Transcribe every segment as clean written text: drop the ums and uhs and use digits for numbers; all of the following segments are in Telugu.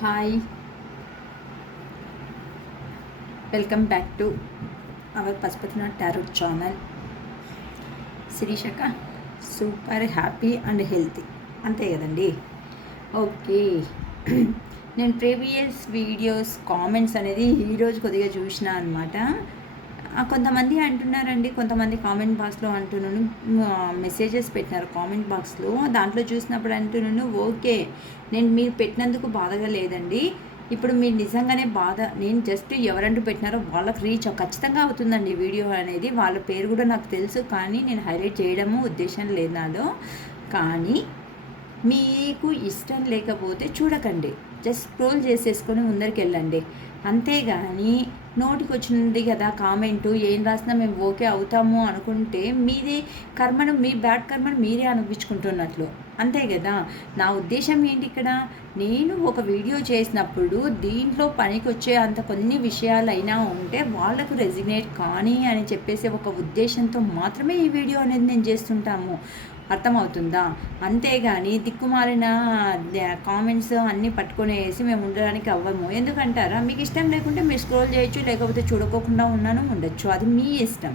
Hi, welcome back to our Pashupatinath Tarot channel. శిరీషక సూపర్ హ్యాపీ అండ్ హెల్తీ అంతే కదండి. ఓకే. నేను ప్రీవియస్ వీడియోస్ కామెంట్స్ అనేది ఈరోజు కొద్దిగా చూసిన అనమాట. కొంతమంది అంటున్నారండి, కొంతమంది కామెంట్ బాక్స్లో అంటున్నాను, మెసేజెస్ పెట్టినారు కామెంట్ బాక్స్లో. దాంట్లో చూసినప్పుడు అంటున్నాను, ఓకే నేను మీరు పెట్టినందుకు బాధగా లేదండి, ఇప్పుడు మీరు నిజంగానే బాధ, నేను జస్ట్ ఎవరంటూ పెట్టినారో వాళ్ళకి రీచ్ ఖచ్చితంగా అవుతుందండి వీడియో అనేది. వాళ్ళ పేరు కూడా నాకు తెలుసు, కానీ నేను హైలైట్ చేయడము ఉద్దేశం లేదు నాలో. కానీ మీకు ఇష్టం లేకపోతే చూడకండి, జస్ట్ స్క్రోల్ చేసేసుకొని ముందరికి వెళ్ళండి. అంతేగాని నోటికి వచ్చింది కదా కామెంటు, ఏం రాసినా మేము ఓకే అవుతాము అనుకుంటే మీదే కర్మను, మీ బ్యాడ్ కర్మను మీరే అనిపించుకుంటున్నట్లు, అంతే కదా. నా ఉద్దేశం ఏంటి ఇక్కడ, నేను ఒక వీడియో చేసినప్పుడు దీంట్లో పనికి వచ్చే అంత కొన్ని విషయాలైనా ఉంటే వాళ్ళకు రెజినేట్ కానీ అని చెప్పేసి ఒక ఉద్దేశంతో మాత్రమే ఈ వీడియో అనేది నేను చేస్తుంటాము. అర్థమవుతుందా? అంతేగాని దిక్కుమాలిన కామెంట్స్ అన్నీ పట్టుకునేసి మేము ఉండడానికి అవ్వము. ఎందుకంటారా, మీకు ఇష్టం లేకుంటే మీరు స్క్రోల్ చేయొచ్చు, లేకపోతే చూడకోకుండా ఉండొచ్చు, అది మీ ఇష్టం.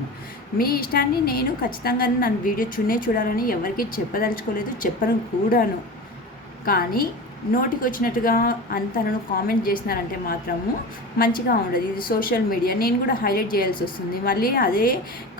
మీ ఇష్టాన్ని నేను ఖచ్చితంగా నన్ను వీడియో చూడాలని ఎవరికి చెప్పదలుచుకోలేదు, చెప్పను కూడాను. కానీ నోటికి వచ్చినట్టుగా అంతను కామెంట్ చేసినారంటే మాత్రము మంచిగా ఉండదు. ఇది సోషల్ మీడియా, నేను కూడా హైలైట్ చేయాల్సి వస్తుంది. మళ్ళీ అదే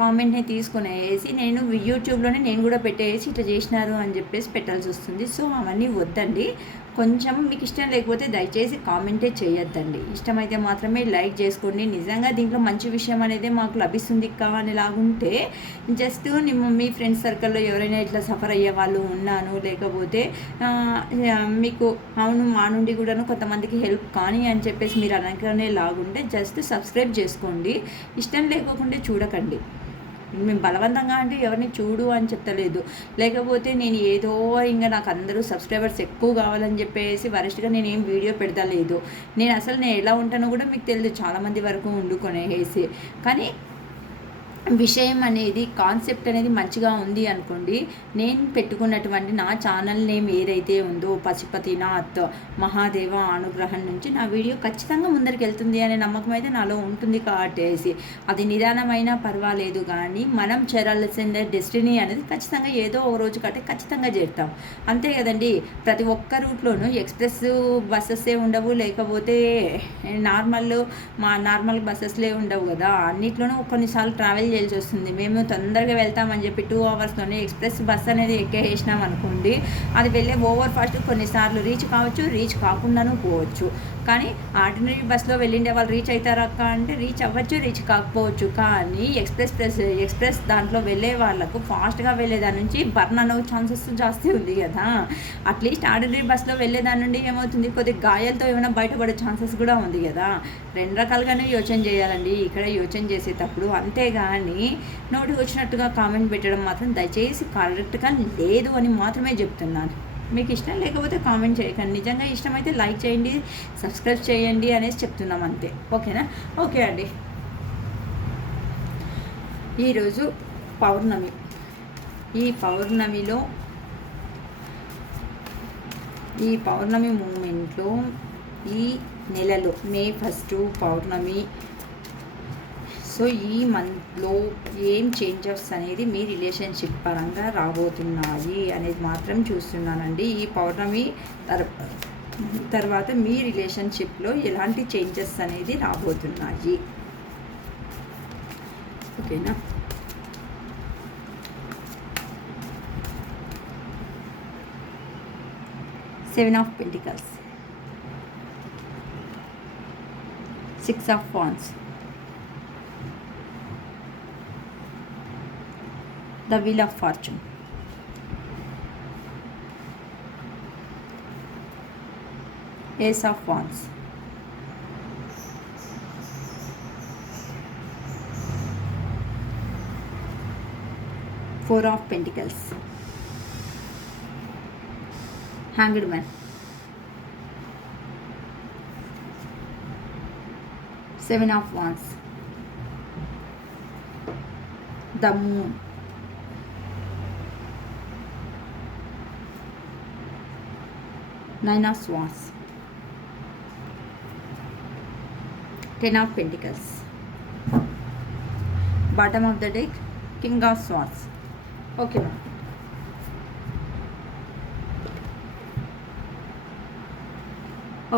కామెంట్ని తీసుకునేసి నేను యూట్యూబ్లోనే నేను కూడా పెట్టేసి ఇట్లా చేసినారు అని చెప్పేసి పెట్టాల్సి వస్తుంది. సో అవన్నీ వద్దండి. కొంచెం మీకు ఇష్టం లేకపోతే దయచేసి కామెంటే చేయొద్దండి. ఇష్టమైతే మాత్రమే లైక్ చేసుకోండి. నిజంగా దీంట్లో మంచి విషయం అనేది మాకు లభిస్తుంది కానిలాగుంటే జస్ట్ మీ ఫ్రెండ్స్ సర్కిల్లో ఎవరైనా ఇట్లా సఫర్ అయ్యే వాళ్ళు ఉన్నాను, లేకపోతే మీకు అవును మా నుండి కూడాను కొంతమందికి హెల్ప్ కానీ అని చెప్పేసి మీరు అనగానే లాగుంటే జస్ట్ సబ్స్క్రైబ్ చేసుకోండి. ఇష్టం లేకోకుండా చూడకండి. మేము బలవంతంగా అంటే ఎవరిని చూడు అని చెప్తలేదు, లేకపోతే నేను ఏదో ఇంకా నాకు అందరూ సబ్స్క్రైబర్స్ ఎక్కువ కావాలని చెప్పేసి వరస్ట్గా నేను ఏం వీడియో పెడతలేదు. నేను ఎలా ఉంటానో కూడా మీకు తెలియదు, చాలామంది వరకు వండుకొనేసి. కానీ విషయం అనేది, కాన్సెప్ట్ అనేది మంచిగా ఉంది అనుకోండి. నేను పెట్టుకున్నటువంటి నా ఛానల్ నేమ్ ఏదైతే ఉందో పశుపతినాథ్ మహాదేవ అనుగ్రహం నుంచి నా వీడియో ఖచ్చితంగా ముందరికి వెళ్తుంది అనే నమ్మకం అయితే నాలో ఉంటుంది. కాబట్టి అది నిదానమైనా పర్వాలేదు, కానీ మనం చేరాల్సిన డెస్టినీ అనేది ఖచ్చితంగా ఏదో ఒక రోజు కంటే ఖచ్చితంగా చేరుతాం, అంతే కదండి. ప్రతి ఒక్క రూట్లోనూ ఎక్స్ప్రెస్ బస్సెస్సే ఉండవు, లేకపోతే నార్మల్ బస్సెస్లే ఉండవు కదా. అన్నిట్లోనూ కొన్నిసార్లు ట్రావెల్ చేయాల్సి వస్తుంది. మేము తొందరగా వెళ్తామని చెప్పి 2 అవర్స్లోనే ఎక్స్ప్రెస్ బస్ అనేది ఎక్కేసినాం అనుకోండి, అది వెళ్ళే ఓవర్ ఫాస్ట్ కొన్నిసార్లు రీచ్ కావచ్చు, రీచ్ కాకుండానూ పోవచ్చు. కానీ ఆర్డినరీ బస్లో వెళ్ళిండే వాళ్ళు రీచ్ అవుతారా అక్క అంటే రీచ్ అవ్వచ్చు, రీచ్ కాకపోవచ్చు. కానీ ఎక్స్ప్రెస్ దాంట్లో వెళ్ళే వాళ్ళకు ఫాస్ట్గా వెళ్ళేదాని నుంచి బర్న్ అనే ఛాన్సెస్ జాస్తి ఉంది కదా. అట్లీస్ట్ ఆర్డినరీ బస్లో వెళ్ళేదాని నుండి ఏమవుతుంది, కొద్దిగా గాయాలతో ఏమైనా బయటపడే ఛాన్సెస్ కూడా ఉంది కదా. 2 రకాలుగానే యోచన చేయాలండి ఇక్కడ యోచన చేసేటప్పుడు. అంతేగాని నోటికి వచ్చినట్టుగా కామెంట్ పెట్టడం మాత్రం దయచేసి కరెక్ట్గా లేదు అని మాత్రమే చెప్తున్నాను. మీకు ఇష్టం లేకపోతే కామెంట్ చేయకండి, నిజంగా ఇష్టమైతే లైక్ చేయండి, సబ్స్క్రైబ్ చేయండి అనేసి చెప్తున్నాం అంతే. ఓకేనా? ఓకే అండి. ఈరోజు పౌర్ణమి. ఈ పౌర్ణమి మూమెంట్లో, ఈ నెలలో మే 1 పౌర్ణమి. సో ఈ మంత్లో ఏం చేంజెస్ అనేది మీ రిలేషన్షిప్ పరంగా రాబోతున్నాయి అనేది మాత్రం చూస్తున్నానండి. ఈ పౌర్ణమి తర్వాత మీ రిలేషన్షిప్లో ఎలాంటి చేంజెస్ అనేది రాబోతున్నాయి, ఓకేనా? Seven of Pentacles, Six of Wands, the Wheel of Fortune, Ace of Wands, Four of Pentacles, Hanged Man, Seven of Wands, the Moon, Nine of Swords, 10 of Pentacles. Bottom of the deck, King of Swords. Okay, ma'am.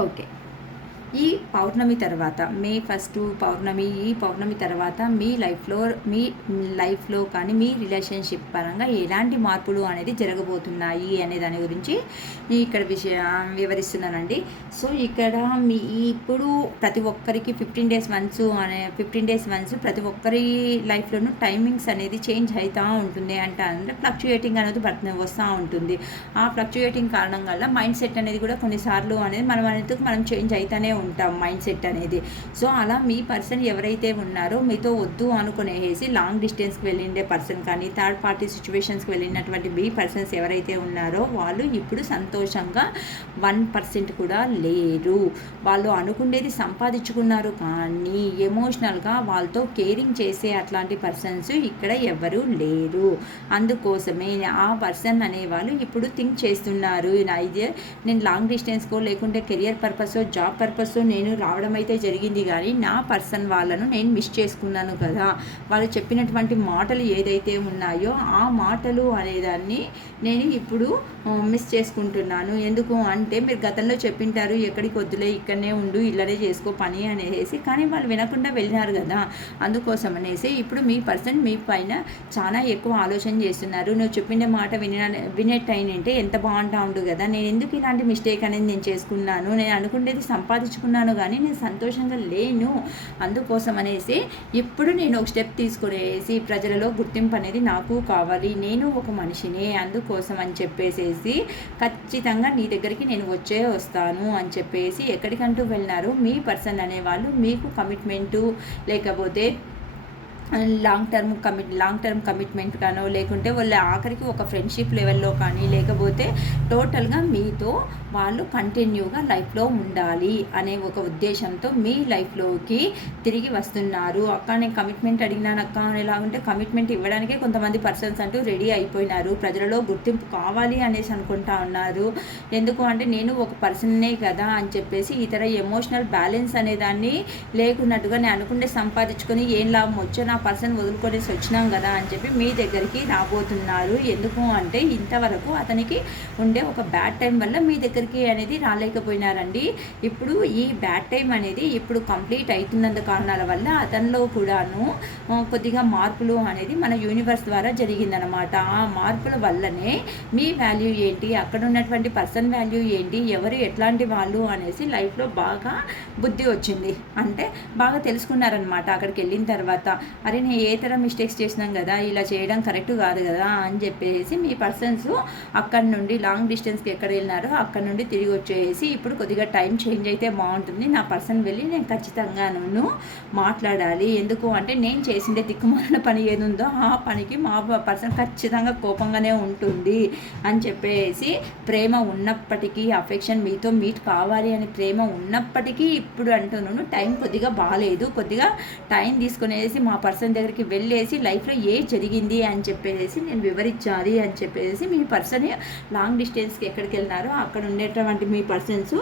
Okay. ఈ పౌర్ణమి తర్వాత మే 1 పౌర్ణమి, ఈ పౌర్ణమి తర్వాత మీ లైఫ్లో కానీ మీ రిలేషన్షిప్ పరంగా ఎలాంటి మార్పులు అనేది జరగబోతున్నాయి అనే దాని గురించి ఇక్కడ వివరిస్తున్నానండి. సో ఇక్కడ ఇప్పుడు ప్రతి ఒక్కరికి 15 డేస్ వన్స్ ప్రతి ఒక్కరి లైఫ్లోనూ టైమింగ్స్ అనేది చేంజ్ అవుతూ ఉంటుంది. అంటే ఫ్లక్చుయేటింగ్ అనేది వస్తూ ఉంటుంది. ఆ ఫ్లక్చుయేటింగ్ కారణం వల్ల మైండ్ సెట్ అనేది కూడా కొన్నిసార్లు అనేది మనం చేంజ్ అవుతానే ఉంటాం మైండ్ సెట్ అనేది. సో అలా మీ పర్సన్ ఎవరైతే ఉన్నారో మీతో వద్దు అనుకునేసి లాంగ్ డిస్టెన్స్కి వెళ్ళిండే పర్సన్ కానీ థర్డ్ పార్టీ సిచ్యువేషన్స్కి వెళ్ళినటువంటి మీ పర్సన్స్ ఎవరైతే ఉన్నారో వాళ్ళు ఇప్పుడు సంతోషంగా 1% కూడా లేరు. వాళ్ళు అనుకునేది సంపాదించుకున్నారు కానీ ఎమోషనల్గా వాళ్ళతో కేరింగ్ చేసే అట్లాంటి పర్సన్స్ ఇక్కడ ఎవరు లేరు. అందుకోసమే ఆ పర్సన్ అనేవాళ్ళు ఇప్పుడు థింక్ చేస్తున్నారు, అయితే నేను లాంగ్ డిస్టెన్స్కో లేకుంటే కెరియర్ పర్పస్ జాబ్ పర్పస్ నేను రావడం అయితే జరిగింది, కానీ నా పర్సన్ వాళ్ళను నేను మిస్ చేసుకున్నాను కదా. వాళ్ళు చెప్పినటువంటి మాటలు ఏదైతే ఉన్నాయో ఆ మాటలు అనేదాన్ని నేను ఇప్పుడు మిస్ చేసుకుంటున్నాను. ఎందుకు అంటే మీరు గతంలో చెప్పింటారు ఎక్కడికి వద్దులే ఇక్కడనే ఉండు ఇళ్ళనే చేసుకో పని అనేసి, కానీ వాళ్ళు వినకుండా వెళ్ళినారు కదా. అందుకోసం అనేసి ఇప్పుడు మీ పర్సన్ మీ పైన చాలా ఎక్కువ ఆలోచన చేస్తున్నారు. నువ్వు చెప్పిన మాట వినేట్ అయినంటే ఎంత బాగుంటా ఉండు కదా, నేను ఎందుకు ఇలాంటి మిస్టేక్ అనేది నేను చేసుకున్నాను, నేను అనుకునేది సంపాదించుకున్నాను కానీ నేను సంతోషంగా లేను. అందుకోసం అనేసి ఇప్పుడు నేను ఒక స్టెప్ తీసుకునేసి ప్రజలలో గుర్తింపు అనేది నాకు కావాలి, నేను ఒక మనిషిని, అందుకోసం అని చెప్పేసి ఖచ్చితంగా నీ దగ్గరికి నేను వస్తాను అని చెప్పేసి ఎక్కడికంటూ వెళ్ళినారు మీ పర్సన్ అనేవాళ్ళు. మీకు కమిట్మెంటు లేకపోతే లాంగ్ టర్మ్ కమిట్మెంట్ కానో లేకుంటే వాళ్ళ ఆఖరికి ఒక ఫ్రెండ్షిప్ లెవెల్లో కానీ లేకపోతే టోటల్గా మీతో వాళ్ళు కంటిన్యూగా లైఫ్లో ఉండాలి అనే ఒక ఉద్దేశంతో మీ లైఫ్లోకి తిరిగి వస్తున్నారు. అక్క నేను కమిట్మెంట్ అడిగినాను అక్క ఎలాగంటే కమిట్మెంట్ ఇవ్వడానికే కొంతమంది పర్సన్స్ అంటూ రెడీ అయిపోయినారు. ప్రజలలో గుర్తింపు కావాలి అనేసి అనుకుంటా ఉన్నారు. ఎందుకు అంటే నేను ఒక పర్సన్నే కదా అని చెప్పేసి ఇతర ఎమోషనల్ బ్యాలెన్స్ అనేదాన్ని లేకున్నట్టుగా నేను అనుకుంటే సంపాదించుకొని ఏం లాభం వచ్చో నా పర్సన్ వదులుకొనేసి వచ్చినాం కదా అని చెప్పి మీ దగ్గరికి రాబోతున్నారు. ఎందుకు అంటే ఇంతవరకు అతనికి ఉండే ఒక బ్యాడ్ టైం వల్ల మీ దగ్గరికి అనేది రాలేకపోయినారండి. ఇప్పుడు ఈ బ్యాడ్ టైం అనేది ఇప్పుడు కంప్లీట్ అవుతున్నంత కారణాల వల్ల అతనిలో కూడాను కొద్దిగా మార్పులు అనేది మన యూనివర్స్ ద్వారా జరిగిందనమాట. ఆ మార్పుల వల్లనే మీ వాల్యూ ఏంటి, అక్కడ ఉన్నటువంటి పర్సన్ వాల్యూ ఏంటి, ఎవరు ఎట్లాంటి వాళ్ళు అనేసి లైఫ్లో బాగా బుద్ధి వచ్చింది. అంటే బాగా తెలుసుకున్నారనమాట. అక్కడికి వెళ్ళిన తర్వాత అరే నేను ఏ తర మిస్టేక్స్ చేసినాం కదా, ఇలా చేయడం కరెక్ట్ కాదు కదా అని చెప్పేసి మీ పర్సన్స్ అక్కడి నుండి లాంగ్ డిస్టెన్స్కి ఎక్కడ వెళ్ళినారో అక్కడ నుండి తిరిగి వచ్చేసి ఇప్పుడు కొద్దిగా టైం చేంజ్ అయితే బాగుంటుంది, నా పర్సన్ వెళ్ళి నేను ఖచ్చితంగా మాట్లాడాలి. ఎందుకు అంటే నేను చేసిండే తిక్కుమాలిన పని ఏది ఉందో ఆ పనికి మా పర్సన్ ఖచ్చితంగా కోపంగానే ఉంటుంది అని చెప్పేసి ప్రేమ ఉన్నప్పటికీ అఫెక్షన్ మీతో మీట్ కావాలి అని ప్రేమ ఉన్నప్పటికీ ఇప్పుడు అంటున్నాను టైం కొద్దిగా బాగాలేదు, కొద్దిగా టైం తీసుకునేసి మా పర్సన్ దగ్గరికి వెళ్ళేసి లైఫ్లో ఏ జరిగింది అని చెప్పేసి నేను వివరించాలి అని చెప్పేసి మీ పర్సన్ లాంగ్ డిస్టెన్స్కి ఎక్కడికి వెళ్ళినారో అక్కడ ఉండేటువంటి మీ పర్సన్స్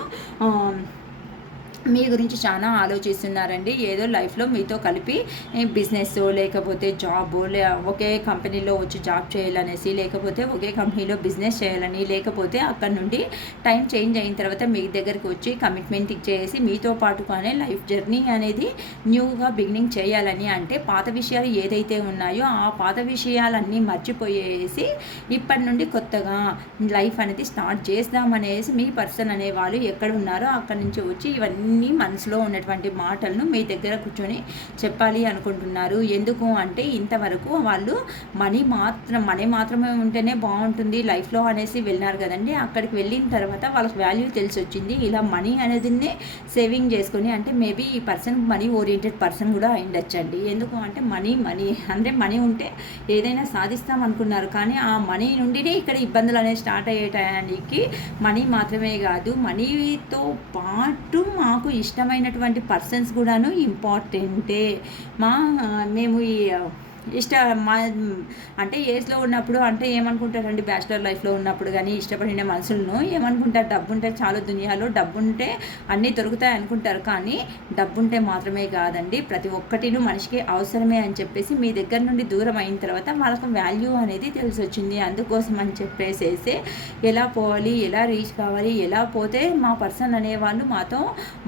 మీ గురించి చాలా ఆలోచిస్తున్నారండి. ఏదో లైఫ్లో మీతో కలిపి బిజినెస్ లేకపోతే జాబ్ ఒకే కంపెనీలో వచ్చి జాబ్ చేయాలనేసి లేకపోతే ఒకే కంపెనీలో బిజినెస్ చేయాలని లేకపోతే అక్కడ నుండి టైం చేంజ్ అయిన తర్వాత మీ దగ్గరికి వచ్చి కమిట్మెంట్ ఇచ్చేసి మీతో పాటుగానే లైఫ్ జర్నీ అనేది న్యూగా బిగినింగ్ చేయాలని, అంటే పాత విషయాలు ఏదైతే ఉన్నాయో ఆ పాత విషయాలన్నీ మర్చిపోయేసి ఇప్పటి నుండి కొత్తగా లైఫ్ అనేది స్టార్ట్ చేద్దామనేసి మీ పర్సన్ అనేవాళ్ళు ఎక్కడ ఉన్నారో అక్కడి నుంచి వచ్చి ఇవన్నీ మనసులో ఉన్నటువంటి మాటలను మీ దగ్గర కూర్చొని చెప్పాలి అనుకుంటున్నారు. ఎందుకు అంటే ఇంతవరకు వాళ్ళు మనీ మాత్రమే ఉంటేనే బాగుంటుంది లైఫ్లో అనేసి వెళ్ళినారు కదండి. అక్కడికి వెళ్ళిన తర్వాత వాళ్ళకి వాల్యూ తెలిసి వచ్చింది. ఇలా మనీ అనేది సేవింగ్ చేసుకొని, అంటే మేబీ ఈ పర్సన్ మనీ ఓరియంటెడ్ పర్సన్ కూడా అయిండొచ్చండి. ఎందుకు అంటే మనీ అంటే మనీ ఉంటే ఏదైనా సాధిస్తాం అనుకున్నారు, కానీ ఆ మనీ నుండినే ఇక్కడ ఇబ్బందులు అనేవి స్టార్ట్ అయ్యేటానికి మనీ మాత్రమే కాదు, మనీతో పాటు మాకు ఇష్టమైనటువంటి పర్సన్స్ కూడాను ఇంపార్టెంటే. మేము ఈ ఇష్ట మా అంటే ఏజ్లో ఉన్నప్పుడు అంటే ఏమనుకుంటారండి, బ్యాచిలర్ లైఫ్లో ఉన్నప్పుడు కానీ ఇష్టపడిన మనుషులను ఏమనుకుంటారు, డబ్బుంటే చాలు దునియాలో, డబ్బుంటే అన్నీ దొరుకుతాయి అనుకుంటారు. కానీ డబ్బుంటే మాత్రమే కాదండి, ప్రతి ఒక్కటిను మనిషికి అవసరమే అని చెప్పేసి మీ దగ్గర నుండి దూరం అయిన తర్వాత వాళ్ళకు వాల్యూ అనేది తెలిసి వచ్చింది. అందుకోసం అని చెప్పేసేసి ఎలా పోవాలి, ఎలా రీచ్ కావాలి, ఎలా పోతే మా పర్సన్ అనేవాళ్ళు మాతో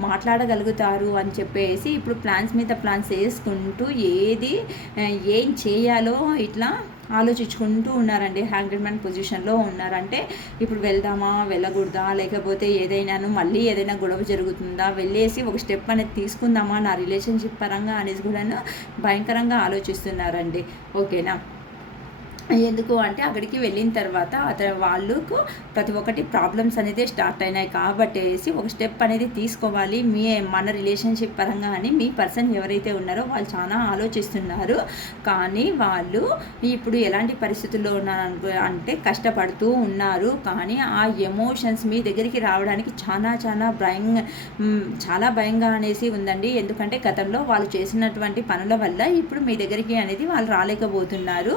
మాట్లాడగలుగుతారు అని చెప్పేసి ఇప్పుడు ప్లాన్స్ మీద ప్లాన్స్ వేసుకుంటూ ఏది ఏం చేయాలో ఇట్లా ఆలోచించుకుంటూ ఉన్నారండి. హ్యాంగ్డ్ పొజిషన్లో ఉన్నారంటే ఇప్పుడు వెళ్దామా వెళ్ళకూడదా, లేకపోతే ఏదైనాను మళ్ళీ ఏదైనా గొడవ జరుగుతుందా, వెళ్ళేసి ఒక స్టెప్ అనేది తీసుకుందామా నా రిలేషన్షిప్ పరంగా అనేసి కూడా భయంకరంగా ఆలోచిస్తున్నారండి. ఓకేనా. ఎందుకు అంటే అక్కడికి వెళ్ళిన తర్వాత వాళ్ళకు ప్రతి ఒక్కటి ప్రాబ్లమ్స్ అనేది స్టార్ట్ అయినాయి కాబట్టేసి ఒక స్టెప్ అనేది తీసుకోవాలి మన రిలేషన్షిప్ పరంగా అని మీ పర్సన్ ఎవరైతే ఉన్నారో వాళ్ళు చాలా ఆలోచిస్తున్నారు. కానీ వాళ్ళు ఇప్పుడు ఎలాంటి పరిస్థితుల్లో ఉన్నారు అంటే కష్టపడుతూ ఉన్నారు. కానీ ఆ ఎమోషన్స్ మీ దగ్గరికి రావడానికి చాలా భయంగా అనేసి ఉందండి. ఎందుకంటే గతంలో వాళ్ళు చేసినటువంటి పనుల వల్ల ఇప్పుడు మీ దగ్గరికి అనేది వాళ్ళు రాలేకపోతున్నారు.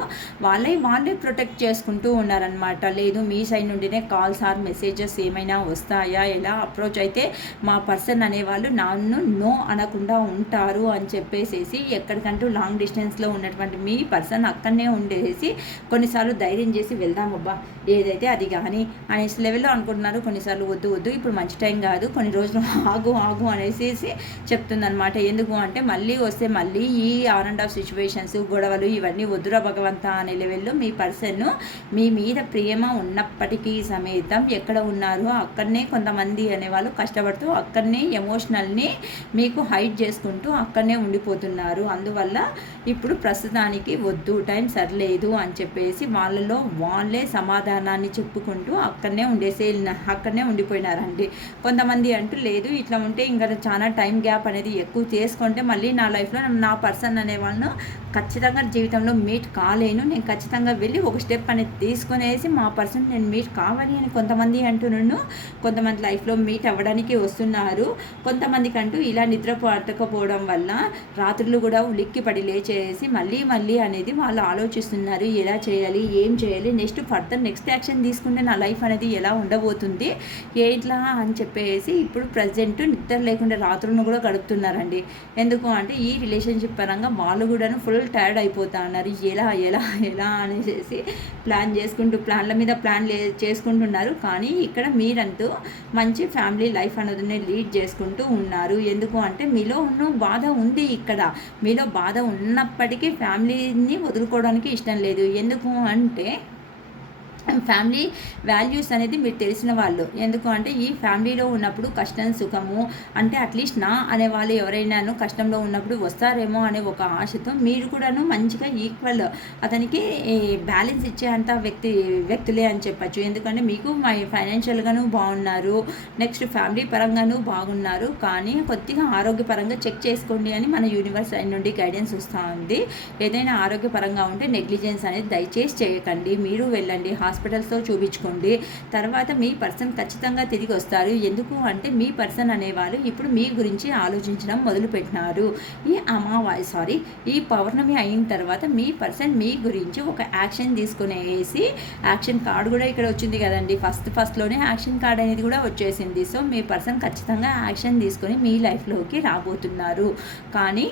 వాళ్ళే ప్రొటెక్ట్ చేసుకుంటూ ఉన్నారనమాట. లేదు మీ సైడ్ నుండినే కాల్స్ ఆర్ మెసేజెస్ ఏమైనా వస్తాయా, ఎలా అప్రోచ్ అయితే మా పర్సన్ అనేవాళ్ళు నన్ను నో అనకుండా ఉంటారు అని చెప్పేసి ఎక్కడికంటూ లాంగ్ డిస్టెన్స్లో ఉన్నటువంటి మీ పర్సన్ అక్కడనే ఉండేసి కొన్నిసార్లు ధైర్యం చేసి వెళ్దామబ్బా ఏదైతే అది కానీ అనేసి లెవెల్లో అనుకుంటున్నారు. కొన్నిసార్లు వద్దు ఇప్పుడు మంచి టైం కాదు, కొన్ని రోజులు ఆగు అనేసి చెప్తుందనమాట. ఎందుకు అంటే మళ్ళీ వస్తే మళ్ళీ ఈ ఆర్ అండ్ ఆఫ్ సిచ్యువేషన్స్ గొడవలు ఇవన్నీ వద్దురా భగవంత అనే లెవెల్లో మీ పర్సన్ మీ మీద ప్రేమ ఉన్నప్పటికీ సమేతం ఎక్కడ ఉన్నారో అక్కడనే కొంతమంది అనేవాళ్ళు కష్టపడుతూ అక్కడనే ఎమోషనల్ని మీకు హైడ్ చేసుకుంటూ అక్కడనే ఉండిపోతున్నారు. అందువల్ల ఇప్పుడు ప్రస్తుతానికి వద్దు, టైం సరిలేదు అని చెప్పేసి వాళ్ళే సమాధానాన్ని చెప్పుకుంటూ అక్కడనే ఉండిపోయినారండి. కొంతమంది అంటూ లేదు ఇట్లా ఉంటే ఇంకా చాలా టైం గ్యాప్ అనేది ఎక్కువ చేసుకుంటే మళ్ళీ నా లైఫ్లో నా పర్సన్ అనే వాళ్ళను ఖచ్చితంగా జీవితంలో మీట్ కాలేను, నేను ఖచ్చితంగా వెళ్ళి ఒక స్టెప్ అనేది తీసుకునేసి మా పర్సన్ నేను మీట్ కావాలి అని కొంతమంది అంటున్నాను. కొంతమంది లైఫ్లో మీట్ అవ్వడానికి వస్తున్నారు. కొంతమందికి అంటూ ఇలా నిద్ర పట్టకపోవడం వల్ల రాత్రులు కూడా ఉలిక్కి పడి లేచేసి మళ్ళీ అనేది వాళ్ళు ఆలోచిస్తున్నారు. ఎలా చేయాలి, ఏం చేయాలి, నెక్స్ట్ యాక్షన్ తీసుకుంటే నా లైఫ్ అనేది ఎలా ఉండబోతుంది ఎట్లా అని చెప్పేసి ఇప్పుడు ప్రజెంట్ నిద్ర లేకుండా రాత్రులను కూడా గడుపుతున్నారండి. ఎందుకు అంటే ఈ రిలేషన్షిప్ పరంగా వాళ్ళు కూడా ఫుల్ టైర్డ్ అయిపోతా ఉన్నారు. ఎలా అనేసి ప్లాన్ల మీద చేసుకుంటున్నారు. కానీ ఇక్కడ మీరంటూ మంచి ఫ్యామిలీ లైఫ్ అనేది లీడ్ చేసుకుంటూ ఉన్నారు. ఎందుకు అంటే మీలో ఉన్న బాధ ఉంది, ఇక్కడ మీలో బాధ ఉన్నప్పటికీ ఫ్యామిలీని వదులుకోవడానికి ఇష్టం లేదు. ఎందుకు అంటే ఫ్యామిలీ వాల్యూస్ అనేది మీరు తెలిసిన వాళ్ళు. ఎందుకు అంటే ఈ ఫ్యామిలీలో ఉన్నప్పుడు కష్టం సుఖము అంటే అట్లీస్ట్ నా అనే వాళ్ళు ఎవరైనాను కష్టంలో ఉన్నప్పుడు వస్తారేమో అనే ఒక ఆశతో మీరు కూడాను మంచిగా ఈక్వల్ అతనికి బ్యాలెన్స్ ఇచ్చే అంత వ్యక్తులే అని చెప్పచ్చు. ఎందుకంటే మీకు ఫైనాన్షియల్గాను బాగున్నారు, నెక్స్ట్ ఫ్యామిలీ పరంగాను బాగున్నారు. కానీ కొద్దిగా ఆరోగ్యపరంగా చెక్ చేసుకోండి అని మన యూనివర్స్ సైడ్ నుండి గైడెన్స్ వస్తూ ఉంది. ఏదైనా ఆరోగ్యపరంగా ఉంటే నెగ్లిజెన్స్ అనేది దయచేసి చేయకండి. మీరు వెళ్ళండి హాస్పిటల్స్తో చూపించుకోండి. తర్వాత మీ పర్సన్ ఖచ్చితంగా తిరిగి వస్తారు. ఎందుకు అంటే మీ పర్సన్ అనేవాళ్ళు ఇప్పుడు మీ గురించి ఆలోచించడం మొదలుపెట్టినారు. ఈ పౌర్ణమి అయిన తర్వాత మీ పర్సన్ మీ గురించి ఒక యాక్షన్ తీసుకునేసి యాక్షన్ కార్డు కూడా ఇక్కడ వచ్చింది కదండి. ఫస్ట్లోనే యాక్షన్ కార్డ్ అనేది కూడా వచ్చేసింది. సో మీ పర్సన్ ఖచ్చితంగా యాక్షన్ తీసుకొని మీ లైఫ్లోకి రాబోతున్నారు. కానీ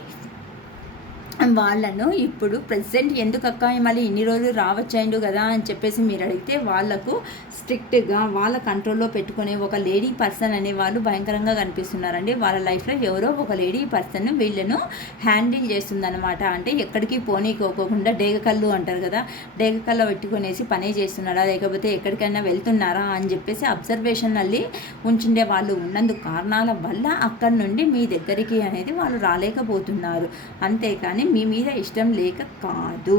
వాళ్ళను ఇప్పుడు ప్రెసెంట్ ఎందుకక్క మళ్ళీ ఇన్ని రోజులు రావచ్చాయిండు కదా అని చెప్పేసి మీరు అడిగితే వాళ్ళకు స్ట్రిక్ట్గా వాళ్ళ కంట్రోల్లో పెట్టుకునే ఒక లేడీ పర్సన్ అనే వాళ్ళు భయంకరంగా కనిపిస్తున్నారండి. వాళ్ళ లైఫ్లో ఎవరో ఒక లేడీ పర్సన్ వీళ్ళను హ్యాండిల్ చేస్తుందన్నమాట. అంటే ఎక్కడికి పోనీకోకుండా డేగకళ్ళు అంటారు కదా, డేగకల్లో పెట్టుకునేసి పనే చేస్తున్నారా లేకపోతే ఎక్కడికైనా వెళ్తున్నారా అని చెప్పేసి అబ్జర్వేషనల్లీ ఉంచుండే వాళ్ళు ఉన్నందుకు కారణాల వల్ల అక్కడి నుండి మీ దగ్గరికి అనేది వాళ్ళు రాలేకపోతున్నారు. అంతేకాని మీ మీద ఇష్టం లేక కాదు.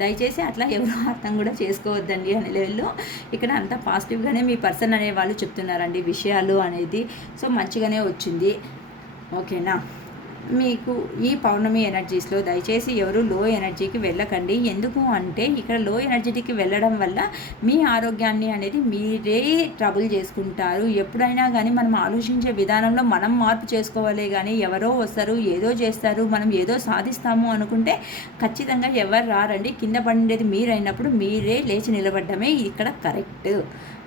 దయచేసి అట్లా ఎవరు అర్థం కూడా చేసుకోవద్దండి అనే లెవెల్లో ఇక్కడ అంతా పాజిటివ్గానే మీ పర్సన్ అనే వాళ్ళు చెప్తున్నారండి విషయాలు అనేది. సో మంచిగానే వచ్చింది. ఓకేనా. మీకు ఈ పౌర్ణమి ఎనర్జీస్లో దయచేసి ఎవరు లో ఎనర్జీకి వెళ్ళకండి. ఎందుకు అంటే ఇక్కడ లో ఎనర్జీకి వెళ్ళడం వల్ల మీ ఆరోగ్యాన్ని అనేది మీరే ట్రబుల్ చేసుకుంటారు. ఎప్పుడైనా కానీ మనం ఆలోచించే విధానంలో మనం మార్పు చేసుకోవాలి, కానీ ఎవరో వస్తారు ఏదో చేస్తారు మనం ఏదో సాధిస్తాము అనుకుంటే ఖచ్చితంగా ఎవరు రారండి. కింద పడేది మీరైనప్పుడు మీరే లేచి నిలబడమే ఇక్కడ కరెక్ట్.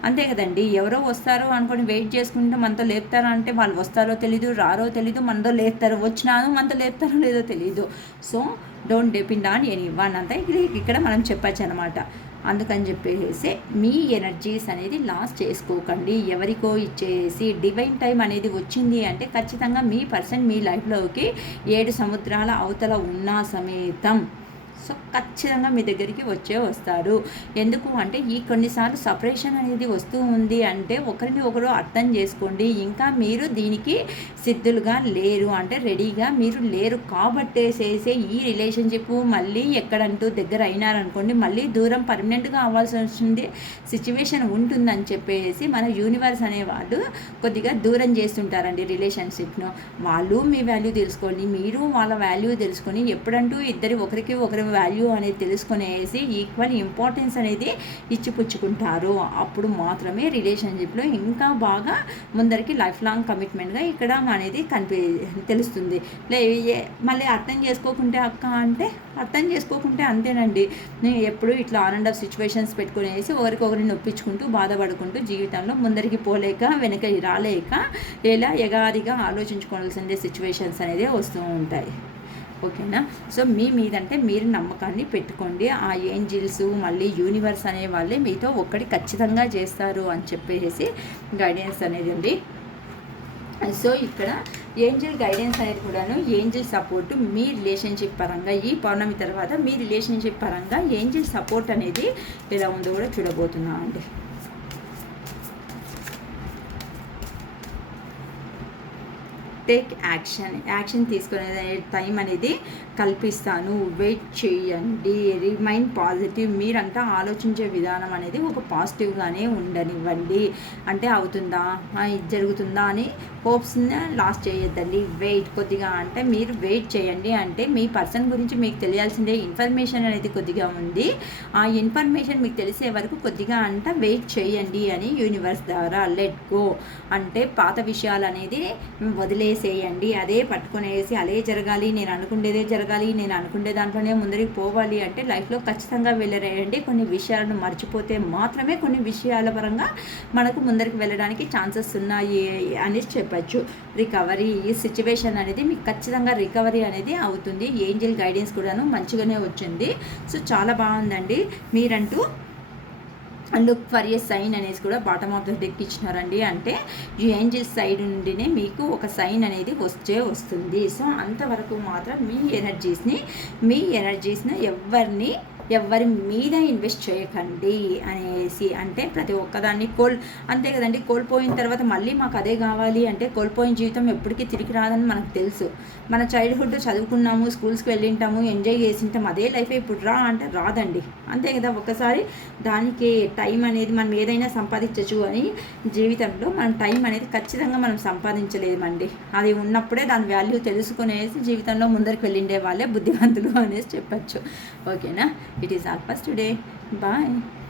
అంతే కదండి. ఎవరో వస్తారు అనుకొని వెయిట్ చేసుకుంటే మనతో లేపుతారా అంటే వాళ్ళు వస్తారో తెలీదు, రారో తెలీదు, మనతో లేపుతారో వచ్చినాను మనతో లేపుతారో లేదో తెలీదు. So don't depend on any one అంతా ఇక్కడ మనం చెప్పచ్చు అనమాట. అందుకని చెప్పేసి మీ ఎనర్జీస్ అనేది లాస్ చేసుకోకండి. ఎవరికో ఇచ్చేసి డివైన్ టైం అనేది వచ్చింది అంటే ఖచ్చితంగా మీ పర్సన్ మీ లైఫ్లోకి 7 సముద్రాల అవతల ఉన్నా సమేతం సో ఖచ్చితంగా మీ దగ్గరికి వస్తారు. ఎందుకు అంటే ఈ కొన్నిసార్లు సపరేషన్ అనేది వస్తూ ఉంది అంటే ఒకరిని ఒకరు అర్థం చేసుకోండి. ఇంకా మీరు దీనికి సిద్ధులుగా లేరు అంటే రెడీగా మీరు లేరు కాబట్టేసేసే ఈ రిలేషన్షిప్ మళ్ళీ ఎక్కడంటూ దగ్గర అయినారనుకోండి మళ్ళీ దూరం పర్మనెంట్గా అవ్వాల్సి వస్తుంది సిచ్యువేషన్ ఉంటుందని చెప్పేసి మన యూనివర్స్ అనేవాళ్ళు కొద్దిగా దూరం చేస్తుంటారండి రిలేషన్షిప్ను. వాళ్ళు మీ వాల్యూ తెలుసుకోండి, మీరు వాళ్ళ వాల్యూ తెలుసుకొని ఎప్పుడంటూ ఇద్దరు ఒకరికి ఒకరి వాల్యూ అనేది తెలుసుకునేసి ఈక్వల్ ఇంపార్టెన్స్ అనేది ఇచ్చిపుచ్చుకుంటారు. అప్పుడు మాత్రమే రిలేషన్షిప్లో ఇంకా బాగా ముందరికి లైఫ్ లాంగ్ కమిట్మెంట్గా ఇక్కడ అనేది తెలుస్తుంది. మళ్ళీ అర్థం చేసుకోకుంటే అక్క అంటే అర్థం చేసుకోకుంటే అంతేనండి. నేను ఎప్పుడు ఇట్లా ఆన్ అండ్ ఆఫ్ సిచ్యువేషన్స్ పెట్టుకునేసి ఒకరికొకరిని నొప్పించుకుంటూ బాధపడుకుంటూ జీవితంలో ముందరికి పోలేక వెనక రాలేక ఇలా ఎగాదిగా ఆలోచించుకోవాల్సిన సిచ్యువేషన్స్ అనేది వస్తూ ఉంటాయి. ఓకేనా. సో మీ మీదంటే మీరు నమ్మకాన్ని పెట్టుకోండి. ఆ ఏంజిల్స్ మళ్ళీ యూనివర్స్ అనే వాళ్ళే మీతో ఒక్కటి ఖచ్చితంగా చేస్తారు అని చెప్పేసి గైడెన్స్ అనేది ఉంది. సో ఇక్కడ ఏంజిల్ గైడెన్స్ అనేది కూడాను ఏంజిల్ సపోర్ట్ మీ రిలేషన్షిప్ పరంగా ఈ పౌర్ణమి తర్వాత మీ రిలేషన్షిప్ పరంగా ఏంజిల్ సపోర్ట్ అనేది ఎలా ఉందో కూడా చూడబోతున్నా అండి. టేక్ యాక్షన్ తీసుకునే టైం అనేది కల్పిస్తాను. వెయిట్ చేయండి. Remain positive. మీరంతా ఆలోచించే విధానం అనేది ఒక పాజిటివ్గానే ఉండనివ్వండి. అంటే అవుతుందా ఇది జరుగుతుందా అని హోప్స్ని లాస్ చేయొద్దండి. వెయిట్ కొద్దిగా అంటే మీరు వెయిట్ చేయండి. అంటే మీ పర్సన్ గురించి మీకు తెలియాల్సిందే ఇన్ఫర్మేషన్ అనేది కొద్దిగా ఉంది. ఆ ఇన్ఫర్మేషన్ మీకు తెలిసే వరకు కొద్దిగా అంటే వెయిట్ చేయండి అని యూనివర్స్ ద్వారా. లెట్ గో అంటే పాత విషయాలు అనేది వదిలేసేయండి. అదే పట్టుకునేసి అదే జరగాలి, నేను అనుకునేదే జరగాలి, నేను అనుకునే దాంట్లోనే ముందరికి పోవాలి అంటే లైఫ్లో ఖచ్చితంగా వెళ్ళరేయండి. కొన్ని విషయాలను మర్చిపోతే మాత్రమే కొన్ని విషయాల పరంగా మనకు ముందరికి వెళ్ళడానికి ఛాన్సెస్ ఉన్నాయి అని చెప్పచ్చు. రికవరీ ఈ సిచ్యువేషన్ అనేది మీకు ఖచ్చితంగా రికవరీ అనేది అవుతుంది. ఏంజల్ గైడెన్స్ కూడాను మంచిగానే వచ్చింది. సో చాలా బాగుందండి. మీరంటూ లుక్ ఫర్ ఏ సైన్ అనేసి కూడా బాటమ్ ఆఫ్ ద డెక్ ఇచ్చినారండి. అంటే ఏంజల్స్ సైడ్ నుండినే మీకు ఒక సైన్ అనేది వస్తుంది. సో అంతవరకు మాత్రం మీ ఎనర్జీస్ని ఎవరి మీద ఇన్వెస్ట్ చేయకండి అనేసి. అంటే ప్రతి ఒక్కదాన్ని అంతే కదండి. కోల్పోయిన తర్వాత మళ్ళీ మాకు అదే కావాలి అంటే కోల్పోయిన జీవితం ఎప్పటికీ తిరిగి రాదని మనకు తెలుసు. మన చైల్డ్హుడ్ చదువుకున్నాము, స్కూల్స్కి వెళ్ళింటాము, ఎంజాయ్ చేసింటాము, అదే లైఫ్ ఇప్పుడు రా అంటే రాదండి. అంతే కదా. ఒకసారి దానికి టైం అనేది మనం ఏదైనా సంపాదించవచ్చు అని జీవితంలో మనం టైం అనేది ఖచ్చితంగా మనం సంపాదించలేమండి. అది ఉన్నప్పుడే దాని వాల్యూ తెలుసుకునేసి జీవితంలో ముందరికి వెళ్ళిండే వాళ్ళే బుద్ధివంతులు అనేసి చెప్పచ్చు. ఓకేనా. It is all for today. Bye.